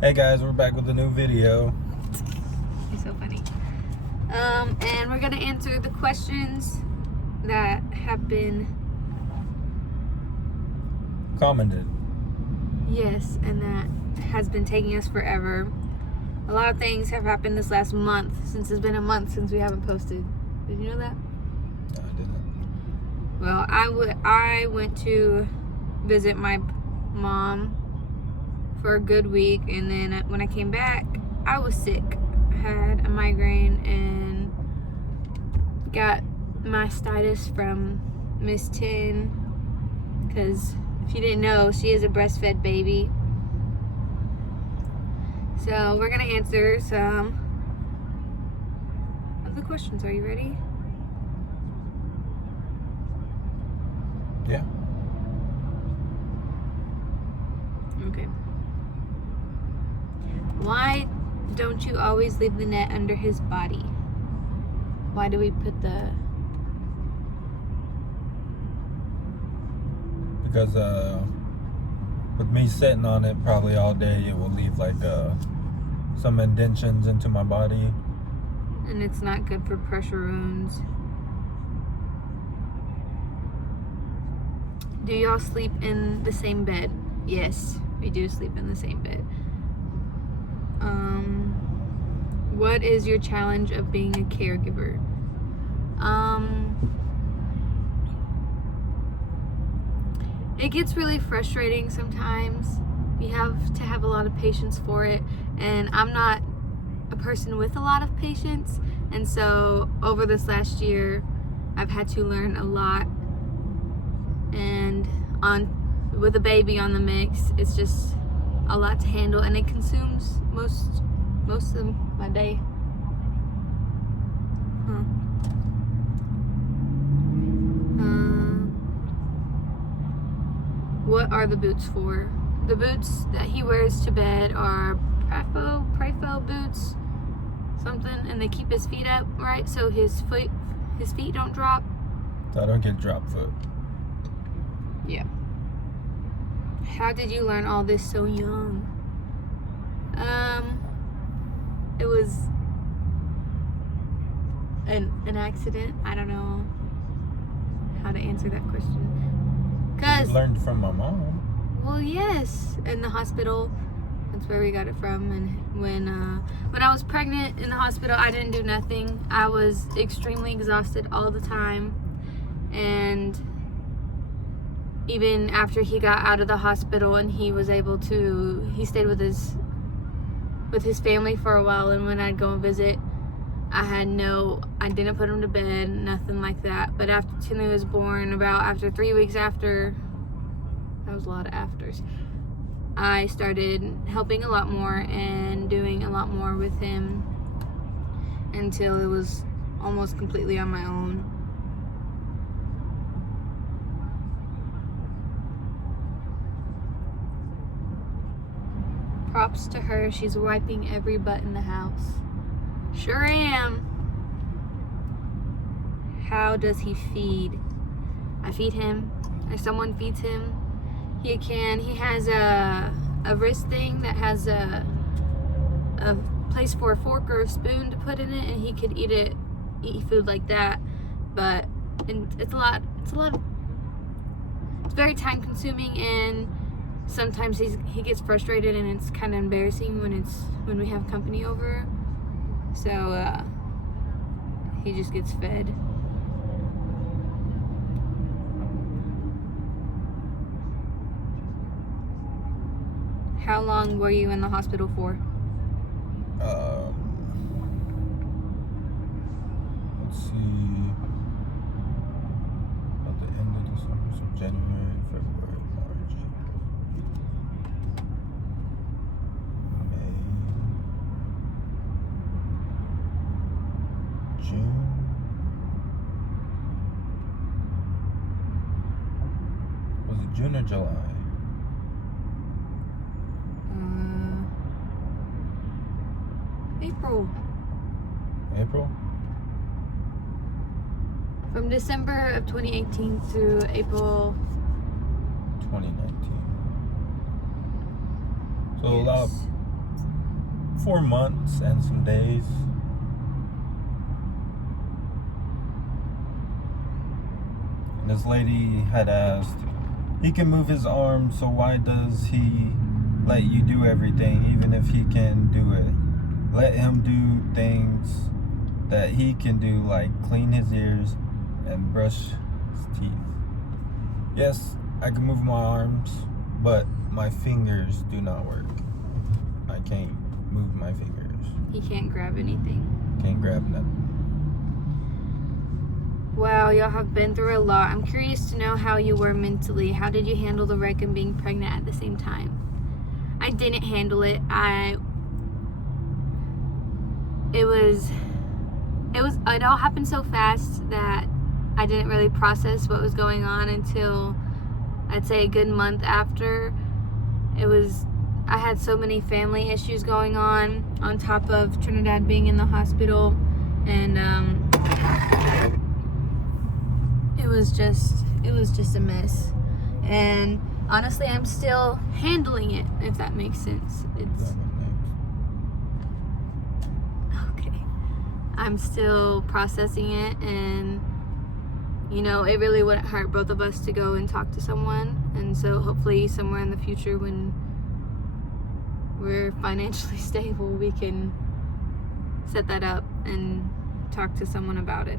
Hey guys, we're back with a new video. You're so funny. And we're gonna answer the questions that have been Commented. yes, and that has been taking us forever. A lot of things have happened this last month, since it's been a month since we haven't posted. Did you know that? No, I didn't. Well, I went to visit my mom for a good week, and then when I came back, I was sick. I had a migraine and got mastitis from Miss Tin, because if you didn't know, she is a breastfed baby. So we're gonna answer some of the questions. Are you ready? Yeah. Okay. Why don't you always leave the net under his body? Why do we put the... Because with me sitting on it probably all day, it will leave like some indentions into my body. And it's not good for pressure wounds. Do y'all sleep in the same bed? Yes, we do sleep in the same bed. What is your challenge of being a caregiver? It gets really frustrating sometimes. You have to have a lot of patience for it, and I'm not a person with a lot of patience, and so over this last year I've had to learn a lot, and with a baby on the mix, it's just a lot to handle, and it consumes most of my day. What are the boots for? The boots that he wears to bed are Prefo boots, something, and they keep his feet up, right? So his feet don't drop. So I don't get drop foot. Yeah. How did you learn all this so young? It was an accident. I don't know how to answer that question. I learned from my mom. Well, yes, in the hospital. That's where we got it from. And when I was pregnant in the hospital, I didn't do nothing. I was extremely exhausted all the time. And even after he got out of the hospital and he stayed with his family for a while, and when I'd go and visit, I didn't put him to bed, nothing like that. But after Tinley was born, after 3 weeks after, that was a lot of afters, I started helping a lot more and doing a lot more with him until it was almost completely on my own. Props to her, she's wiping every butt in the house. Sure am. How does he feed? I feed him, or someone feeds him. He has a wrist thing that has a place for a fork or a spoon to put in it, and he could eat food like that. But it's very time consuming, and sometimes he gets frustrated, and it's kind of embarrassing when we have company over. So he just gets fed. How long were you in the hospital for? Let's see. At the end of December, so January, February, March, May, June. Was it June or July? April? From December of 2018 to April 2019. So yes. 4 months and some days. And this lady had asked, he can move his arm, so why does he let you do everything, even if he can do it? Let him do things that he can do, like clean his ears and brush his teeth. Yes, I can move my arms, but my fingers do not work. I can't move my fingers. He can't grab anything. Can't grab nothing. Wow, y'all have been through a lot. I'm curious to know how you were mentally. How did you handle the wreck and being pregnant at the same time? I didn't handle it. It all happened so fast that I didn't really process what was going on until I'd say a good month after. I had so many family issues going on top of Trinidad being in the hospital, and it was just a mess. And honestly, I'm still handling it, if that makes sense. Okay. I'm still processing it, and you know, it really wouldn't hurt both of us to go and talk to someone. And so hopefully somewhere in the future when we're financially stable, we can set that up and talk to someone about it.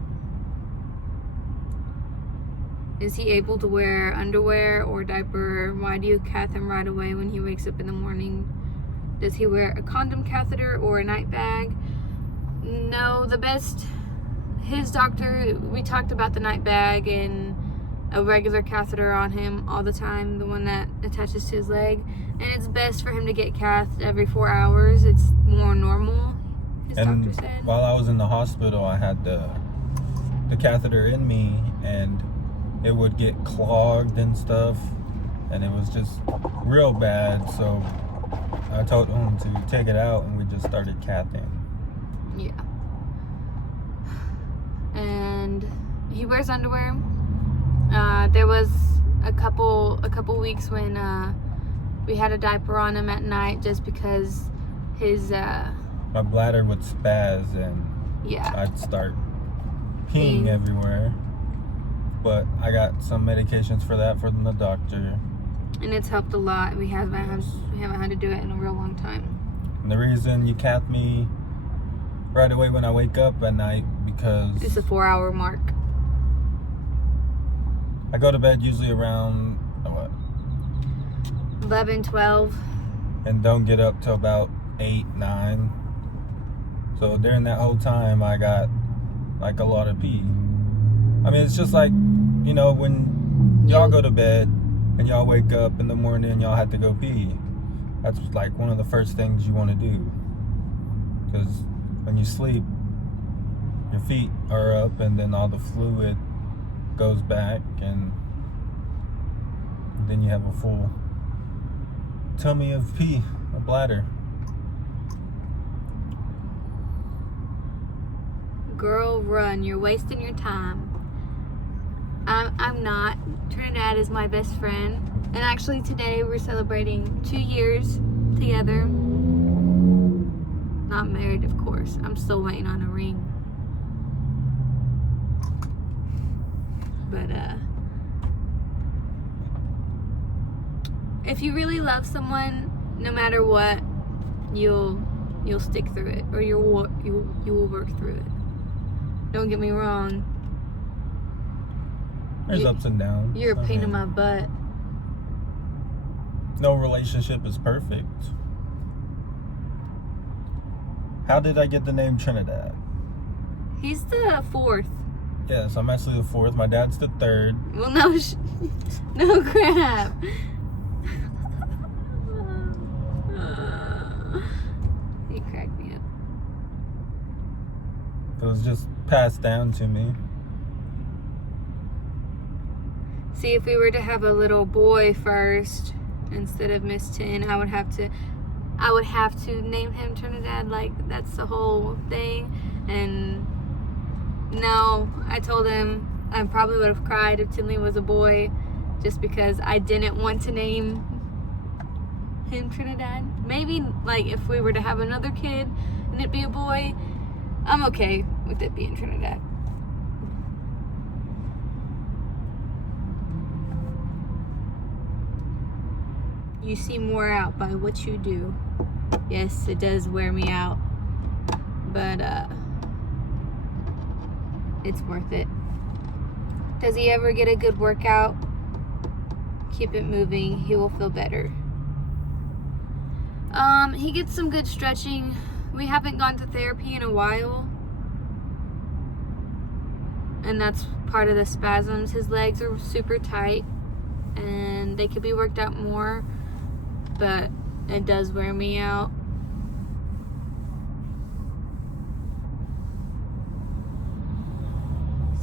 Is he able to wear underwear or diaper? Why do you cath him right away when he wakes up in the morning? Does he wear a condom catheter or a night bag? No, his doctor, we talked about the night bag and a regular catheter on him all the time, the one that attaches to his leg. And it's best for him to get cathed every 4 hours. It's more normal, his doctor said. While I was in the hospital, I had the catheter in me, and it would get clogged and stuff, and it was just real bad. So I told him to take it out, and we just started cathing. Yeah. And he wears underwear. There was a couple weeks when we had a diaper on him at night just because his my bladder would spaz, and yeah, I'd start peeing everywhere. But I got some medications for that from the doctor, and it's helped a lot. We haven't had to do it in a real long time. And the reason you cath me right away when I wake up at night, because it's a 4-hour mark. I go to bed usually around 11, 12, and don't get up till about 8, 9. So during that whole time, I got like a lot of pee. I mean, it's just like, you know, when y'all go to bed and y'all wake up in the morning and y'all have to go pee. That's like one of the first things you want to do, because when you sleep, your feet are up and then all the fluid goes back, and then you have a full tummy of pee, a bladder. Girl, run. You're wasting your time. I'm not. Trinidad is my best friend. And actually today we're celebrating 2 years together. Not married, of course. I'm still waiting on a ring. But if you really love someone, no matter what, you'll stick through it, or you will work through it. Don't get me wrong. There's ups and downs. You're a pain in my butt. No relationship is perfect. How did I get the name Trinidad? He's the 4th. Yes, I'm actually the 4th. My dad's the 3rd. Well, no crap. You cracked me up. It was just passed down to me. See, if we were to have a little boy first instead of Miss 10, I would have to name him Trinidad. Like, that's the whole thing. And no, I told him I probably would have cried if Tinley was a boy, just because I didn't want to name him Trinidad. Maybe like if we were to have another kid and it be a boy, I'm okay with it being Trinidad. You seem wore out by what you do. Yes, it does wear me out, but it's worth it. Does he ever get a good workout? Keep it moving, he will feel better. He gets some good stretching. We haven't gone to therapy in a while, and that's part of the spasms. His legs are super tight and they could be worked out more, but it does wear me out.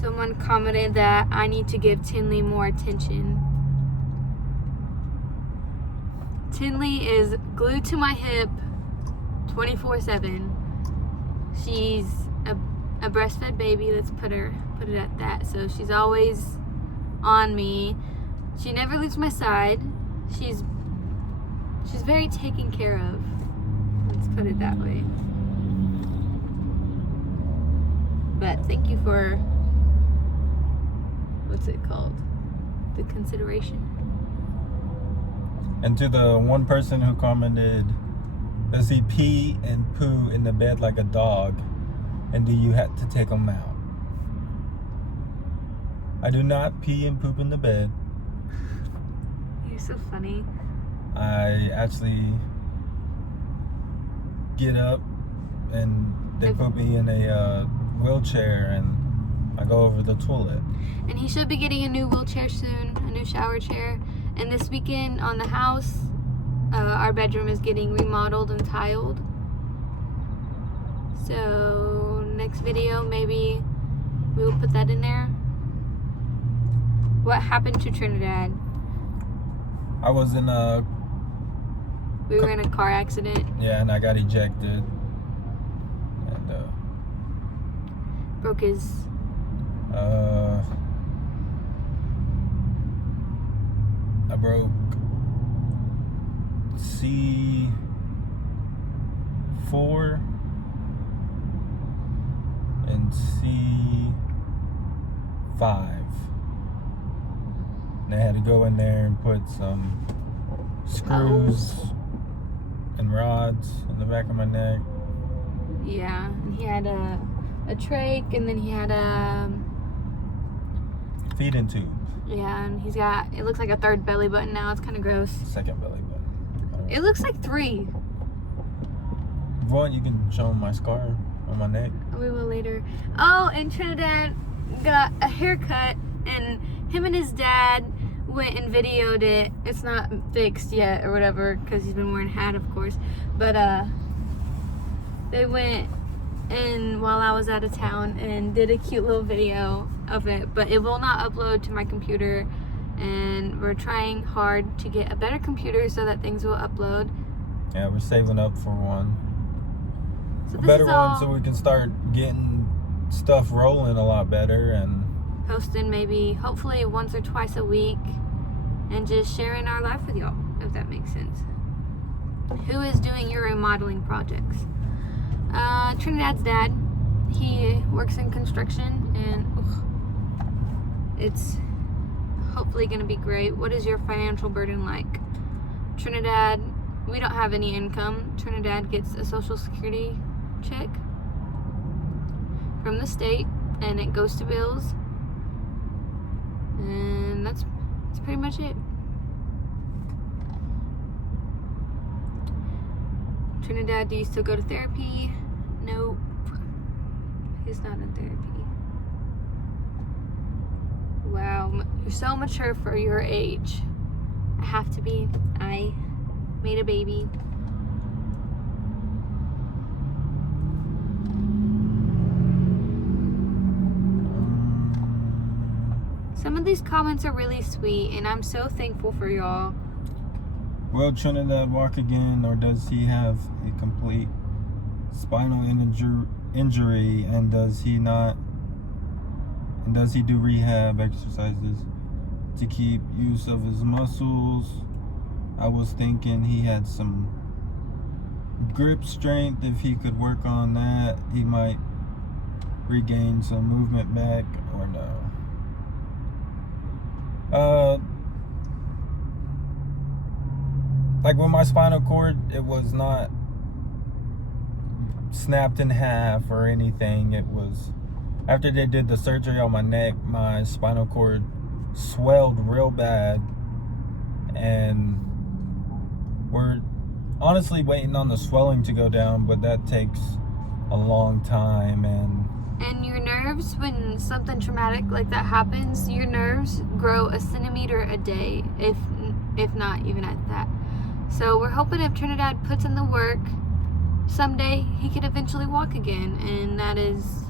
Someone commented that I need to give Tinley more attention. Tinley is glued to my hip 24/7. She's a breastfed baby, let's put it at that. So she's always on me. She never leaves my side. She's very taken care of. Let's put it that way. But thank you for, what's it called? The consideration. And to the one person who commented, does he pee and poo in the bed like a dog? And do you have to take him out? I do not pee and poop in the bed. You're so funny. I actually get up and they put me in a wheelchair and I go over the toilet. And he should be getting a new wheelchair soon, a new shower chair. And this weekend on the house, our bedroom is getting remodeled and tiled. So next video, maybe we will put that in there. What happened to Trinidad? I was in a... We were in a car accident. Yeah, and I got ejected. And broke his... I broke C4 and C5. And I had to go in there and put some screws and rods in the back of my neck. Yeah, and he had a trach, and then he had a feeding tube. Yeah, and he's got, it looks like a third belly button now. It's kind of gross. Second belly button. It looks like 3. If you want, you can show him my scar on my neck. We will later. Oh, and Trinidad got a haircut, and him and his dad went and videoed it. It's not fixed yet or whatever, because he's been wearing a hat, of course. But they went in while I was out of town and did a cute little video of it, but it will not upload to my computer, and we're trying hard to get a better computer so that things will upload. Yeah, we're saving up for one. So a better one so we can start getting stuff rolling a lot better and posting maybe hopefully once or twice a week and just sharing our life with y'all, if that makes sense. Who is doing your remodeling projects? Trinidad's dad. He works in construction, and it's hopefully going to be great. What is your financial burden like? Trinidad, we don't have any income. Trinidad gets a social security check from the state, and it goes to bills, and that's pretty much it. Trinidad, do you still go to therapy? Nope. He's not in therapy. Wow, you're so mature for your age. I have to be. I made a baby. Some of these comments are really sweet, and I'm so thankful for y'all. Will Trinidad walk again, or does he have a complete spinal injury, and does he do rehab exercises to keep use of his muscles? I was thinking he had some grip strength. If he could work on that, he might regain some movement back, or no. Like with my spinal cord, it was not snapped in half or anything. It was, after they did the surgery on my neck, my spinal cord swelled real bad, and we're honestly waiting on the swelling to go down, but that takes a long time. And your nerves, when something traumatic like that happens, your nerves grow a centimeter a day, if not even at that. So we're hoping if Trinidad puts in the work, someday he could eventually walk again, and that is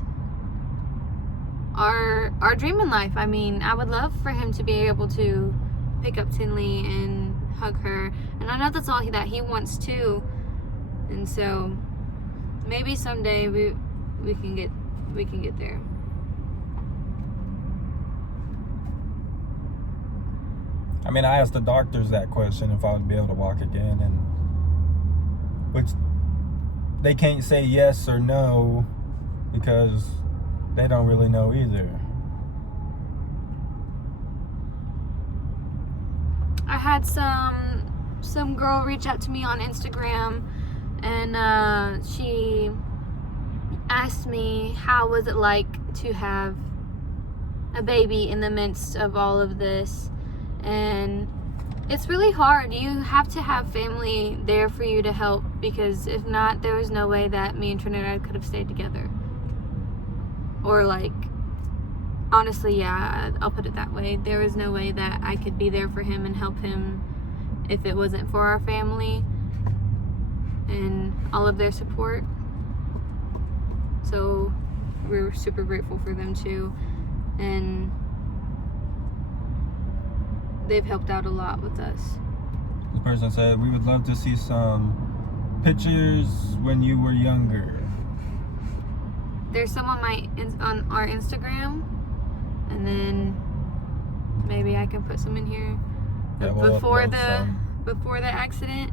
our dream in life. I mean, I would love for him to be able to pick up Tinley and hug her, and I know that's all that he wants too. And so maybe someday we can get there. I mean, I asked the doctors that question, if I would be able to walk again, and which they can't say yes or no because they don't really know either. I had some girl reach out to me on Instagram, and she asked me how was it like to have a baby in the midst of all of this. And it's really hard. You have to have family there for you to help, because if not, there was no way that me and Trinidad could have stayed together. Or like, honestly, yeah, I'll put it that way. There was no way that I could be there for him and help him if it wasn't for our family and all of their support. So we're super grateful for them too. And they've helped out a lot with us. The person said, we would love to see some pictures when you were younger. There's some on our Instagram, and then maybe I can put some in here. Yeah, we'll before the upload accident.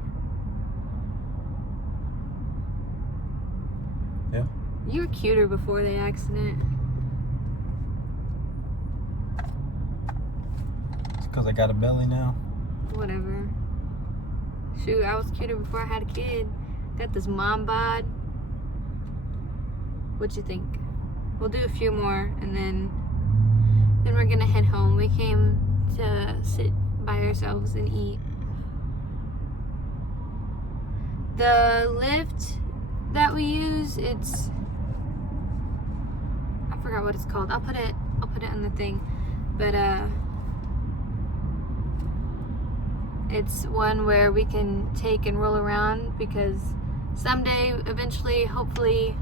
Yeah. You were cuter before the accident. Because I got a belly now. Whatever. Shoot, I was cuter before I had a kid. Got this mom bod. What you think? We'll do a few more, and then we're gonna head home. We came to sit by ourselves and eat. The lift that we use, I forgot what it's called. I'll put it on the thing. But it's one where we can take and roll around, because someday, eventually, hopefully,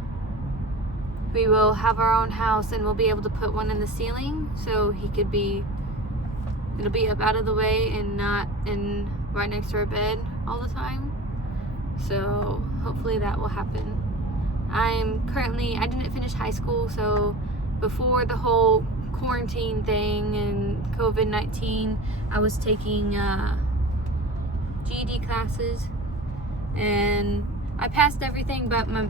we will have our own house and we'll be able to put one in the ceiling, so it'll be up out of the way and not right next to our bed all the time. So hopefully that will happen. I didn't finish high school, so before the whole quarantine thing and COVID-19, I was taking GED classes, and I passed everything but my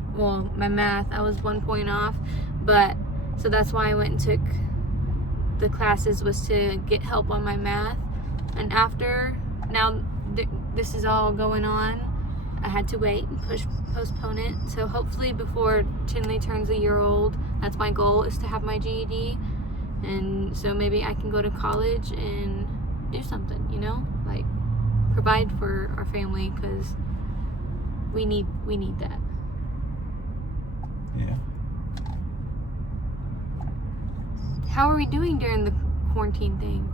math. I was 1 point off, but so that's why I went and took the classes, was to get help on my math. And after this is all going on, I had to wait and postpone it. So hopefully before Tinley turns a year old, that's my goal, is to have my GED, and so maybe I can go to college and do something, like provide for our family, because we need that. Yeah. How are we doing during the quarantine thing?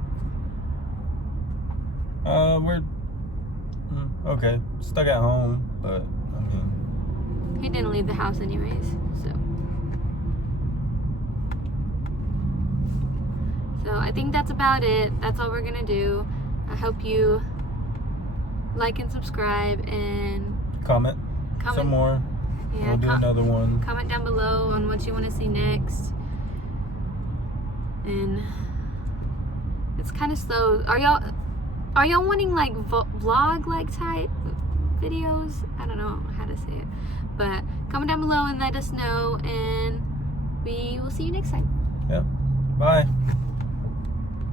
We're okay. Stuck at home, but I mean, He didn't leave the house anyways, so I think that's about it. That's all we're gonna do. I hope you like and subscribe and comment some more. Yeah, We'll do another one. Comment down below on what you want to see next. And it's kind of slow. Are y'all wanting like vlog like type videos. I don't know how to say it, but comment down below and let us know, and we will see you next time. Yep. Bye.